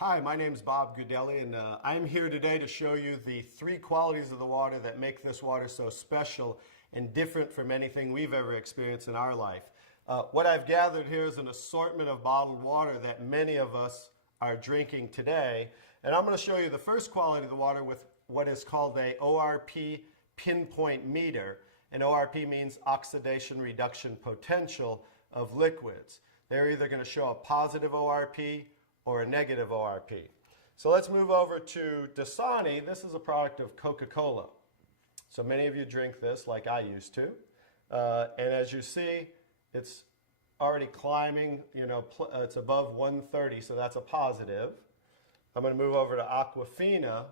Hi, my name is Bob Gudelli, and I'm here today to show you the three qualities of the water that make this water so special and different from anything we've ever experienced in our life. What I've gathered here is an assortment of bottled water that many of us are drinking today, and I'm going to show you the first quality of the water with what is called a ORP pinpoint meter, and ORP means oxidation reduction potential of liquids. They're either going to show a positive ORP or a negative ORP. So let's move over to Dasani. This is a product of Coca-Cola. So many of you drink this like I used to. And as you see, it's already climbing, it's above 130, so that's a positive. I'm going to move over to Aquafina,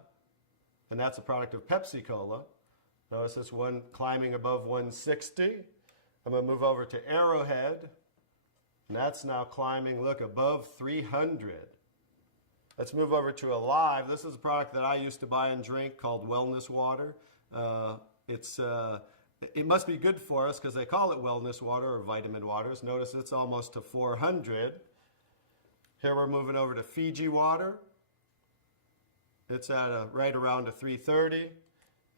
and that's a product of Pepsi-Cola. Notice this one climbing above 160. I'm going to move over to Arrowhead, and that's now climbing, look, above 300. Let's move over to Alive. This is a product that I used to buy and drink called Wellness Water. It must be good for us because they call it wellness water or vitamin waters. Notice it's almost to 400. Here we're moving over to Fiji water. It's at right around a 330.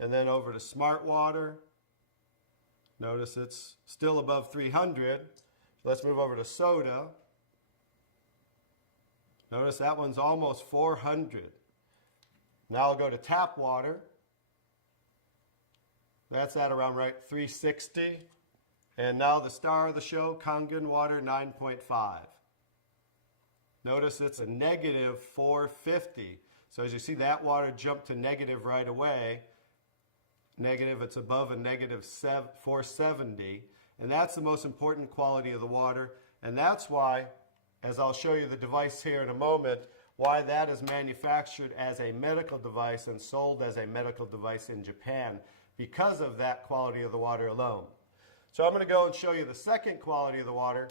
And then over to Smart Water. Notice it's still above 300. Let's move over to soda. Notice that one's almost 400. Now I'll go to tap water. That's at around right 360. And now the star of the show, Kangen water 9.5. Notice it's a negative 450. So as you see, that water jumped to negative right away. Negative, it's above a negative 470. And that's the most important quality of the water. And that's why, as I'll show you the device here in a moment, why that is manufactured as a medical device and sold as a medical device in Japan, because of that quality of the water alone. So I'm going to go and show you the second quality of the water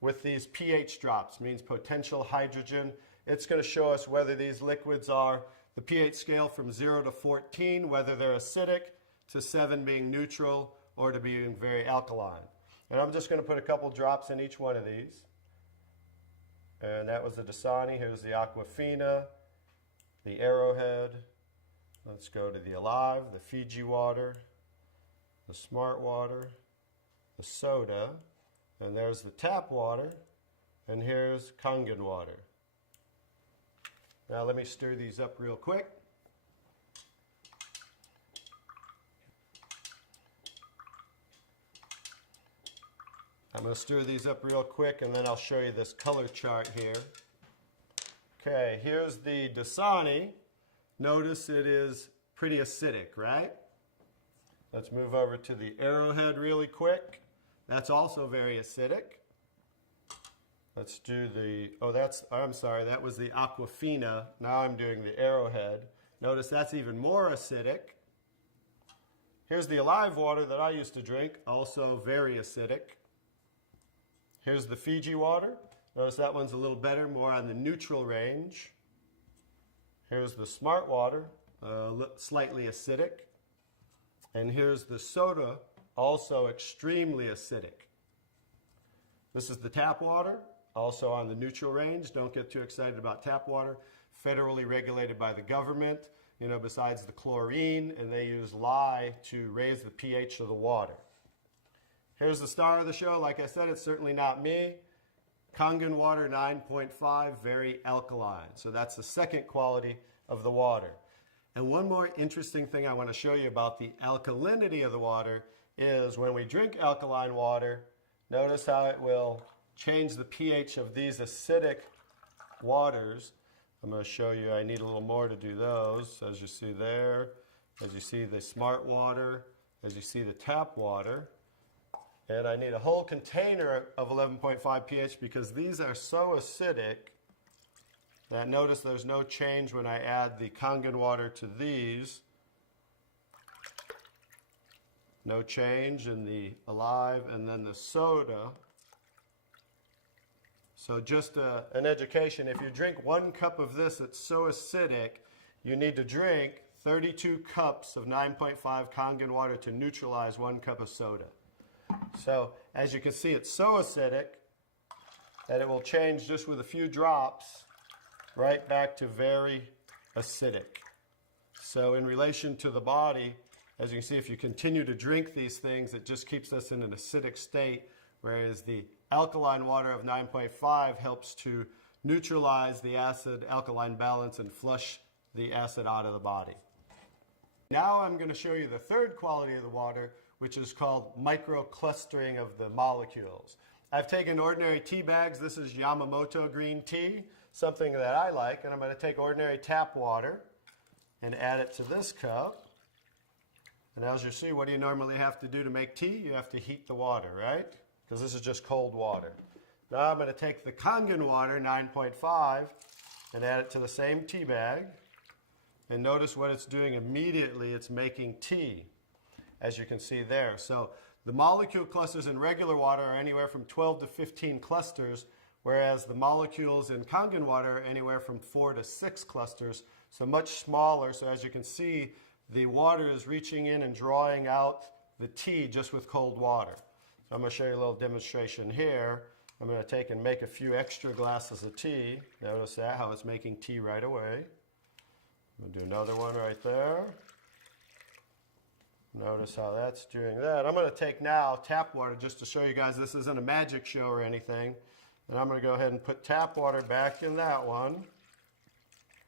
with these pH drops, means potential hydrogen. It's going to show us whether these liquids are the pH scale from 0 to 14, whether they're acidic, to 7 being neutral, or to being very alkaline. And I'm just going to put a couple drops in each one of these. And that was the Dasani. Here's the Aquafina, the Arrowhead. Let's go to the Alive, the Fiji water, the Smart water, the soda, and there's the tap water, and here's Kangen water. Now let me stir these up real quick. I'm going to stir these up real quick, and then I'll show you this color chart here. Okay, here's the Dasani. Notice it is pretty acidic, right? Let's move over to the Arrowhead really quick. That's also very acidic. Let's do the, that was the Aquafina. Now I'm doing the Arrowhead. Notice that's even more acidic. Here's the Alive water that I used to drink, also very acidic. Here's the Fiji water. Notice that one's a little better, more on the neutral range. Here's the Smart water, slightly acidic. And here's the soda, also extremely acidic. This is the tap water, also on the neutral range. Don't get too excited about tap water. Federally regulated by the government, besides the chlorine, and they use lye to raise the pH of the water. Here's the star of the show. Like I said, it's certainly not me. Kangen water 9.5, very alkaline. So that's the second quality of the water. And one more interesting thing I want to show you about the alkalinity of the water is when we drink alkaline water, notice how it will change the pH of these acidic waters. I'm going to show you, I need a little more to do those. As you see there, as you see the Smart water, as you see the tap water. And I need a whole container of 11.5 pH because these are so acidic that notice there's no change when I add the Kangen water to these. No change in the Alive, and then the soda. So just an education, if you drink 1 cup of this, it's so acidic, you need to drink 32 cups of 9.5 Kangen water to neutralize 1 cup of soda. So as you can see, it's so acidic that it will change just with a few drops right back to very acidic. So in relation to the body, as you can see, if you continue to drink these things, it just keeps us in an acidic state, whereas the alkaline water of 9.5 helps to neutralize the acid-alkaline balance and flush the acid out of the body. Now I'm going to show you the third quality of the water, which is called microclustering of the molecules. I've taken ordinary tea bags. This is Yamamoto green tea, something that I like, and I'm going to take ordinary tap water and add it to this cup. And as you see, what do you normally have to do to make tea? You have to heat the water, right? Because this is just cold water. Now I'm going to take the Kangen water, 9.5, and add it to the same tea bag. And notice what it's doing immediately. It's making tea, as you can see there. So the molecule clusters in regular water are anywhere from 12 to 15 clusters, whereas the molecules in Kangen water are anywhere from 4 to 6 clusters, so much smaller. So as you can see, the water is reaching in and drawing out the tea just with cold water. So I'm going to show you a little demonstration here. I'm going to take and make a few extra glasses of tea. Notice that, how it's making tea right away. I'm going to do another one right there. Notice how that's doing that. I'm going to take now tap water just to show you guys this isn't a magic show or anything. And I'm going to go ahead and put tap water back in that one.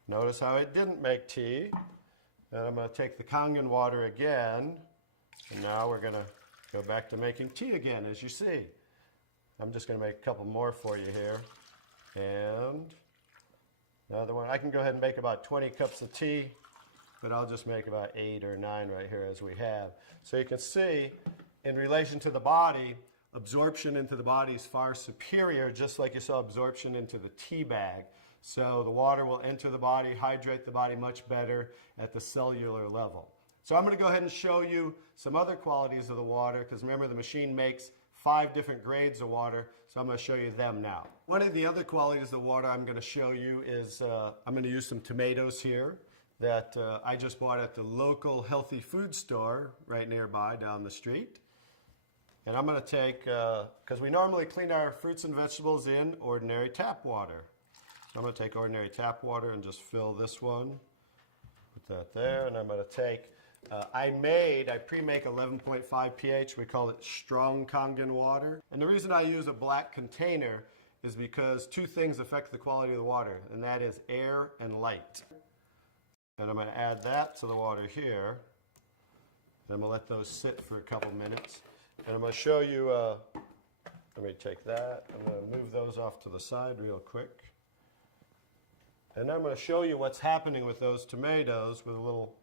Notice how it didn't make tea. And I'm going to take the Kangen water again. And now we're going to go back to making tea again, as you see. I'm just going to make a couple more for you here. And another one. I can go ahead and make about 20 cups of tea, but I'll just make about 8 or 9 right here as we have. So you can see, in relation to the body, absorption into the body is far superior, just like you saw absorption into the tea bag. So the water will enter the body, hydrate the body much better at the cellular level. So I'm going to go ahead and show you some other qualities of the water, because remember the machine makes 5 different grades of water, so I'm going to show you them now. One of the other qualities of water I'm going to show you is I'm going to use some tomatoes here that I just bought at the local healthy food store right nearby down the street. And I'm going to take, because we normally clean our fruits and vegetables in ordinary tap water. So I'm going to take ordinary tap water and just fill this one. Put that there, and I'm going to take, I pre-make 11.5 pH. We call it strong Kangen water. And the reason I use a black container is because 2 things affect the quality of the water, and that is air and light. And I'm going to add that to the water here. And I'm going to let those sit for a couple minutes. And I'm going to show you, let me take that. I'm going to move those off to the side real quick. And I'm going to show you what's happening with those tomatoes with a little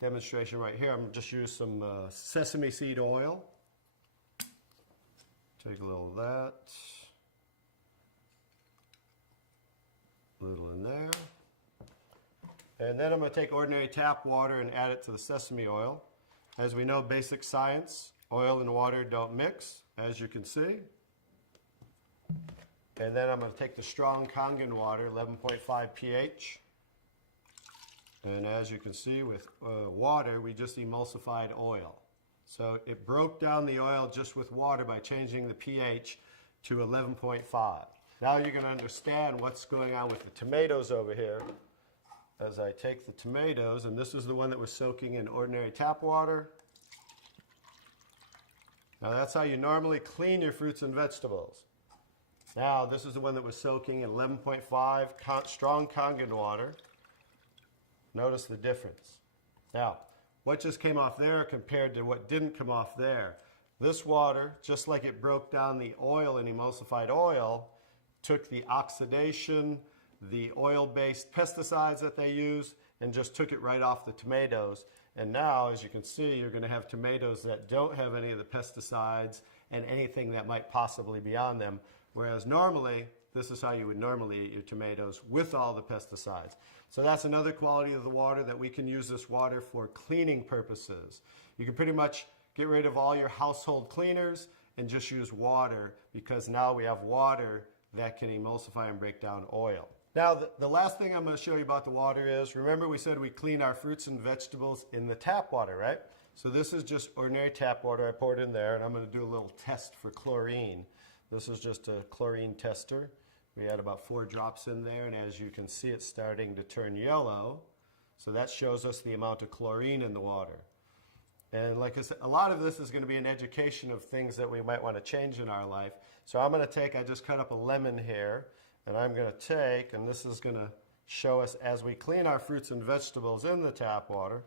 demonstration right here. I'm going to just use some sesame seed oil. Take a little of that. A little in there. And then I'm going to take ordinary tap water and add it to the sesame oil. As we know, basic science, oil and water don't mix, as you can see. And then I'm going to take the strong Kangen water, 11.5 pH. And as you can see with water, we just emulsified oil. So it broke down the oil just with water by changing the pH to 11.5. Now you're going to understand what's going on with the tomatoes over here. As I take the tomatoes, and this is the one that was soaking in ordinary tap water. Now that's how you normally clean your fruits and vegetables. Now this is the one that was soaking in 11.5 strong Kangen water. Notice the difference. Now, what just came off there compared to what didn't come off there? This water, just like it broke down the oil in emulsified oil, took the oxidation, the oil-based pesticides that they use, and just took it right off the tomatoes. And now, as you can see, you're going to have tomatoes that don't have any of the pesticides and anything that might possibly be on them. Whereas normally, this is how you would normally eat your tomatoes with all the pesticides. So that's another quality of the water, that we can use this water for cleaning purposes. You can pretty much get rid of all your household cleaners and just use water, because now we have water that can emulsify and break down oil. Now, the last thing I'm going to show you about the water is, remember we said we clean our fruits and vegetables in the tap water, right? So this is just ordinary tap water. I poured in there, and I'm going to do a little test for chlorine. This is just a chlorine tester. We had about 4 drops in there, and as you can see, it's starting to turn yellow. So that shows us the amount of chlorine in the water. And like I said, a lot of this is going to be an education of things that we might want to change in our life. So I'm going to take, I just cut up a lemon here, and I'm going to take, and this is going to show us as we clean our fruits and vegetables in the tap water.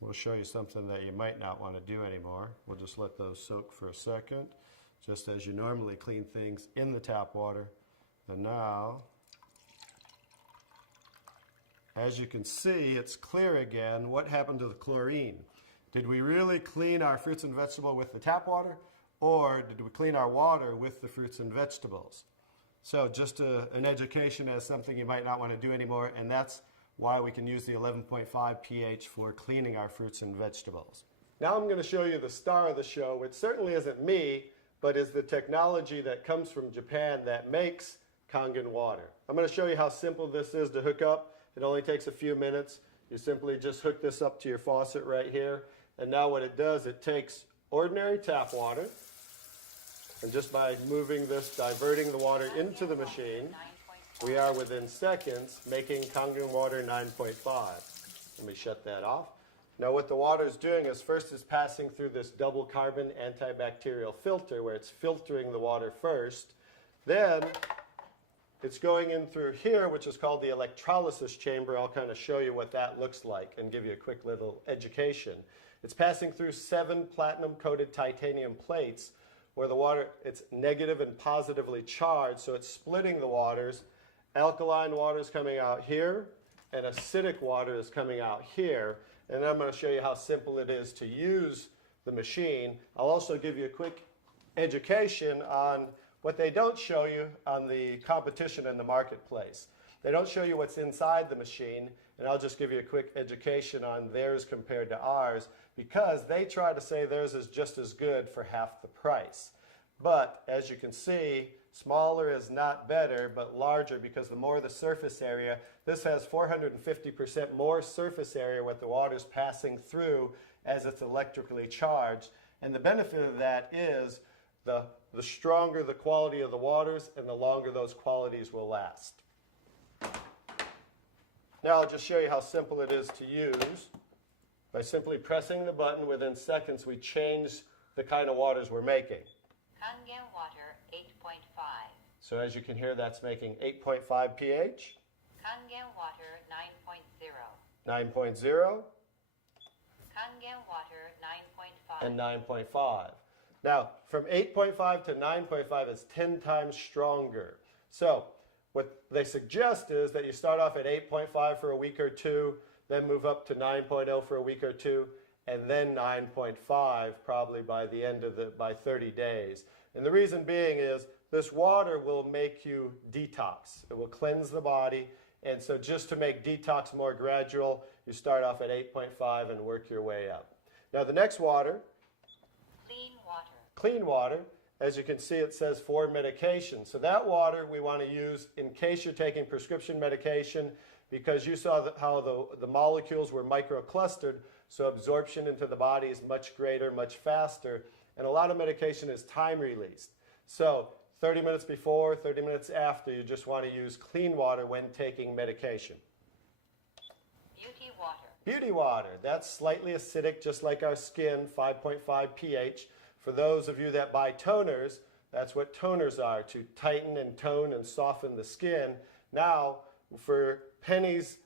We'll show you something that you might not want to do anymore. We'll just let those soak for a second, just as you normally clean things in the tap water. And now, as you can see, it's clear again. What happened to the chlorine? Did we really clean our fruits and vegetables with the tap water, or did we clean our water with the fruits and vegetables? So just an education as something you might not want to do anymore, and that's why we can use the 11.5 pH for cleaning our fruits and vegetables. Now I'm going to show you the star of the show, which certainly isn't me, but is the technology that comes from Japan that makes Kangen water. I'm going to show you how simple this is to hook up. It only takes a few minutes. You simply just hook this up to your faucet right here. And now what it does, it takes ordinary tap water, and just by moving this, diverting the water into the machine, we are within seconds making Kangen water 9.5. Let me shut that off. Now what the water is doing is first it's passing through this double carbon antibacterial filter where it's filtering the water first. Then it's going in through here, which is called the electrolysis chamber. I'll kind of show you what that looks like and give you a quick little education. It's passing through 7 platinum-coated titanium plates where the water, it's negative and positively charged, so it's splitting the waters. Alkaline water is coming out here, and acidic water is coming out here. And I'm going to show you how simple it is to use the machine. I'll also give you a quick education on what they don't show you on the competition in the marketplace. They don't show you what's inside the machine, and I'll just give you a quick education on theirs compared to ours, because they try to say theirs is just as good for half the price. But as you can see, smaller is not better, but larger, because the more the surface area, this has 450% more surface area what the water's passing through as it's electrically charged. And the benefit of that is the stronger the quality of the waters and the longer those qualities will last. Now I'll just show you how simple it is to use. By simply pressing the button, within seconds we change the kind of waters we're making. Kangen water 8.5. So as you can hear, that's making 8.5 pH. Kangen water 9.0. 9.0. Kangen water 9.5. And 9.5. Now, from 8.5 to 9.5 is 10 times stronger. So what they suggest is that you start off at 8.5 for a week or two, then move up to 9.0 for a week or two, and then 9.5 probably by the end of by 30 days. And the reason being is this water will make you detox. It will cleanse the body. And so just to make detox more gradual, you start off at 8.5 and work your way up. Now the next water, Clean water. clean water, as you can see it says for medication. So that water we want to use in case you're taking prescription medication, because you saw how the molecules were microclustered, so absorption into the body is much greater, much faster, and a lot of medication is time released. So 30 minutes before, 30 minutes after, you just want to use clean water when taking medication. Beauty water. Beauty water, that's slightly acidic, just like our skin, 5.5 pH. For those of you that buy toners, that's what toners are, to tighten and tone and soften the skin. Now, for pennies,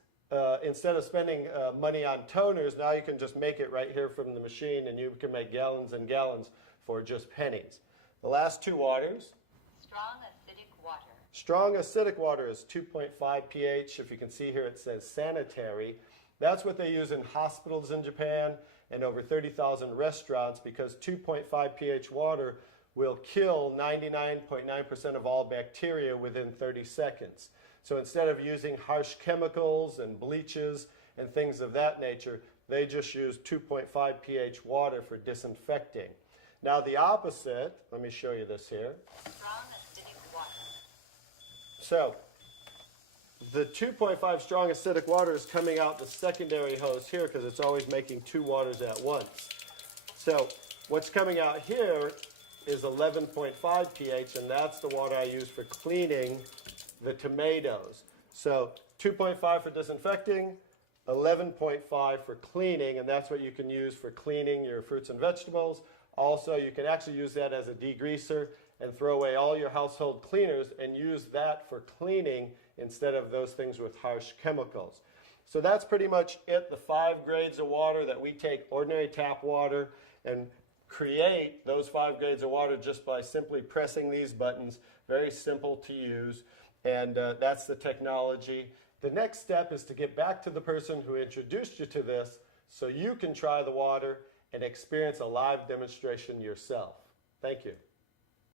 instead of spending money on toners, now you can just make it right here from the machine, and you can make gallons and gallons for just pennies. The last two waters. Strong acidic water. Strong acidic water is 2.5 pH. If you can see here, it says sanitary. That's what they use in hospitals in Japan and over 30,000 restaurants, because 2.5 pH water will kill 99.9% of all bacteria within 30 seconds. So instead of using harsh chemicals and bleaches and things of that nature, they just use 2.5 pH water for disinfecting. Now the opposite, let me show you this here. Strong acidic water. So the 2.5 strong acidic water is coming out the secondary hose here, because it's always making two waters at once. So what's coming out here is 11.5 pH, and that's the water I use for cleaning the tomatoes. So 2.5 for disinfecting, 11.5 for cleaning, and that's what you can use for cleaning your fruits and vegetables. Also, you can actually use that as a degreaser and throw away all your household cleaners and use that for cleaning instead of those things with harsh chemicals. So that's pretty much it, the 5 grades of water that we take ordinary tap water and create those 5 grades of water just by simply pressing these buttons. Very simple to use, and that's the technology. The next step is to get back to the person who introduced you to this so you can try the water and experience a live demonstration yourself. Thank you.